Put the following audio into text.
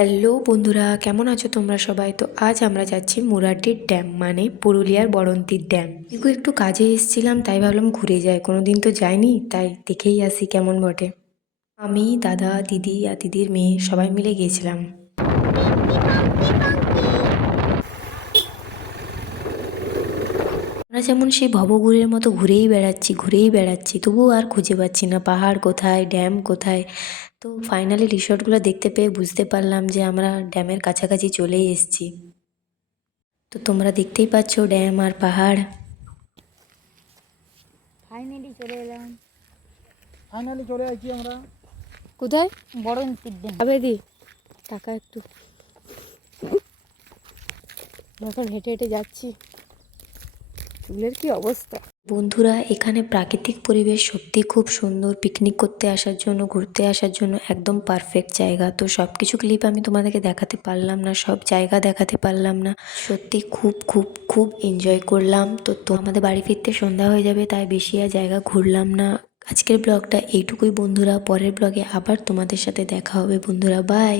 Hello বন্ধুরা, কেমন আছো তোমরা সবাই? তো আজ আমরা যাচ্ছি মুরাটির ড্যাম, মানে পুরুলিয়ার বড়ন্তির ড্যাম। একটু কাজে এসেছিলাম, তাই ভাবলাম ঘুরে যাই, কোনোদিন তো যাইনি, তাই দেখেই আসি কেমন বটে। আমি, দাদা, দিদি আর দিদির মেয়ে সবাই মিলে গিয়েছিলাম। আমরা যেমন সেই ভবঘুরের মতো ঘুরেই বেড়াচ্ছি, তবুও আর খুঁজে পাচ্ছি না পাহাড় কোথায়, ড্যাম কোথায়। তো ফাইনালি রিসর্টগুলো দেখতে পেয়ে বুঝতে পারলাম যে আমরা ড্যামের কাছাকাছি চলেই এসেছি। তো তোমরা দেখতেই পাচ্ছ ড্যাম আর পাহাড়। ফাইনালি চলে এলাম। ফাইনালি চলে আসছি আমরা। কোথায়? বড়ন্তির ড্যাম। আবেদি টাকা একটু, এখন হেঁটে হেঁটে যাচ্ছি, চুলের কি অবস্থা। বন্ধুরা, এখানে প্রাকৃতিক পরিবেশ সত্যি খুব সুন্দর। পিকনিক করতে আসার জন্য, ঘুরতে আসার জন্য একদম পারফেক্ট জায়গা। তো সব কিছু ক্লিপ আমি তোমাদেরকে দেখাতে পারলাম না, সব জায়গা দেখাতে পারলাম না। সত্যি খুব খুব খুব এনজয় করলাম। তো আমাদের বাড়ি ফিরতে সন্ধ্যা হয়ে যাবে, তাই বেশি আর জায়গা ঘুরলাম না। আজকের ব্লগটা এইটুকুই বন্ধুরা, পরের ব্লগে আবার তোমাদের সাথে দেখা হবে বন্ধুরা, বাই।